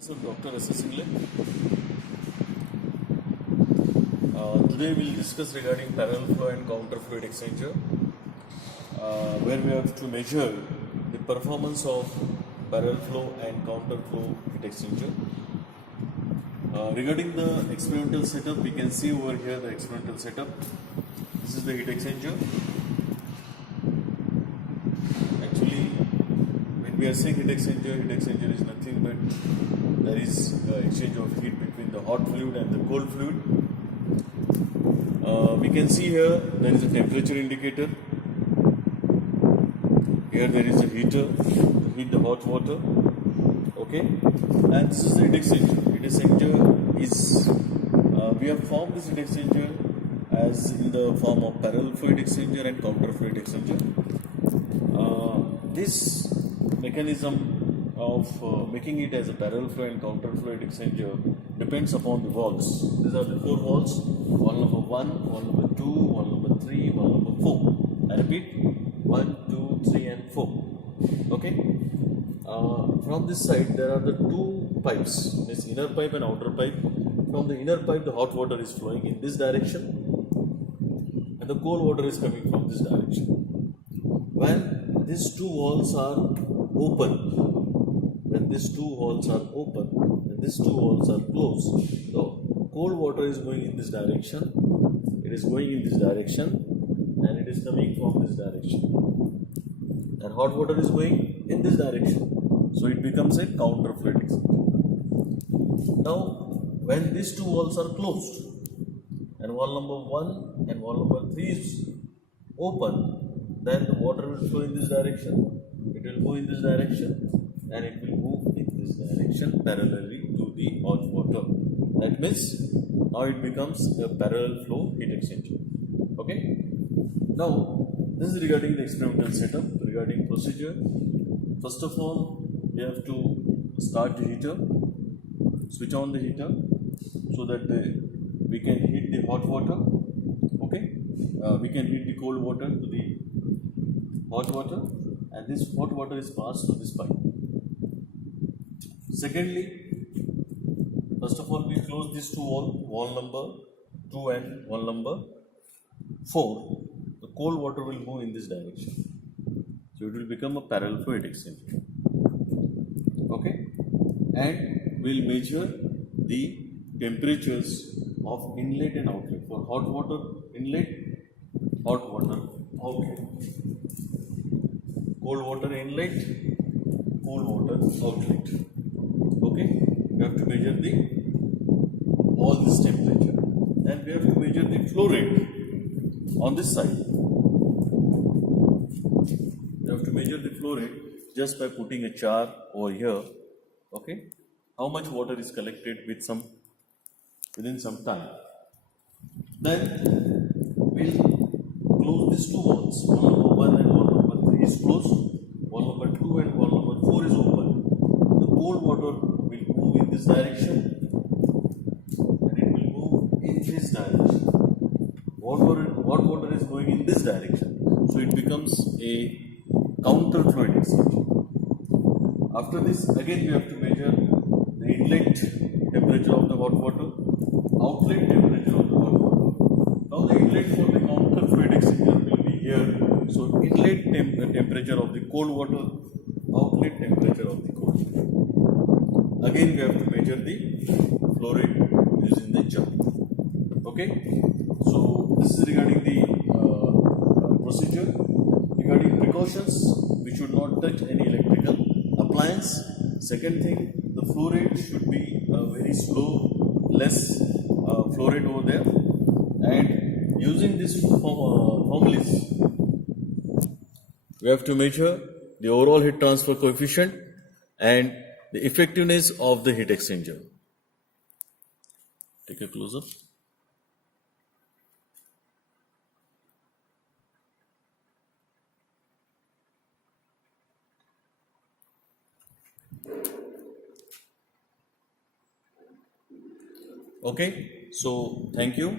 So, Dr. S.S. Ingle. Today we'll discuss regarding parallel flow and counter fluid exchanger, where we have to measure the performance of parallel flow and counter flow heat exchanger. Regarding the experimental setup, we can see over here the experimental setup. This is the heat exchanger. Actually, when we are saying heat exchanger is nothing but there is exchange of heat between the hot fluid and the cold fluid. We can see here there is a temperature indicator. Here there is a heater to heat the hot water. Okay, and this is the heat exchanger. Heat exchanger is we have formed this heat exchanger as in the form of parallel fluid exchanger and counter fluid exchanger. This mechanism of making it as a parallel flow and counter fluid exchanger depends upon the valves. These are the four valves: valve number 1, valve number 2, valve number 3, valve number 4. I repeat, 1, 2, 3 and 4. Okay. From this side there are the two pipes, this inner pipe and outer pipe. From the inner pipe the hot water is flowing in this direction and the cold water is coming from this direction. When these two walls are open, and these two walls are closed, the cold water is going in this direction, it is going in this direction and it is coming from this direction, and hot water is going in this direction, so it becomes a counter fluid exchanger. Now when these two walls are closed and wall number 1 and wall number 3 is open, then the water will flow in this direction, it will go in this direction and it will move in this direction parallelly to the hot water. That means now it becomes a parallel flow heat exchanger. Okay. Now this is regarding the experimental setup. Regarding procedure, first of all we have to start the heater, switch on the heater so that we can heat the hot water. Okay. We can heat the cold water to the hot water, and this hot water is passed through this pipe. Secondly, first of all we close these two walls, wall number 2 and wall number 4. The cold water will move in this direction, so it will become a parallel flow heat exchanger. Okay, and we'll measure the temperatures of inlet and outlet. For hot water inlet, hot water outlet. Cold water inlet, cold water outlet. Okay, we have to measure all this temperature, and we have to measure the flow rate on this side. We have to measure the flow rate just by putting a jar over here. Okay, how much water is collected within some time. Then we'll close these two walls. Wall number 1 and wall number 3 is closed. Wall number 2 and wall number 4 is open. The cold water will move in this direction and it will move in this direction. Hot water is going in this direction, so it becomes a counter fluid exchanger. After this, again we have to measure the inlet temperature of the hot water, outlet temperature of the hot water. Now the inlet for the counter fluid exchanger will be here. So inlet temperature of the cold water, outlet temperature of the cold water. Again we have to measure the flow rate using the jar. Okay. So this is regarding the procedure. Regarding precautions, we should not touch any electrical appliance. Second thing, the flow rate should be very slow, less flow rate over there. And using this formulas, we have to measure the overall heat transfer coefficient and the effectiveness of the heat exchanger. Take a close-up. Okay, so thank you.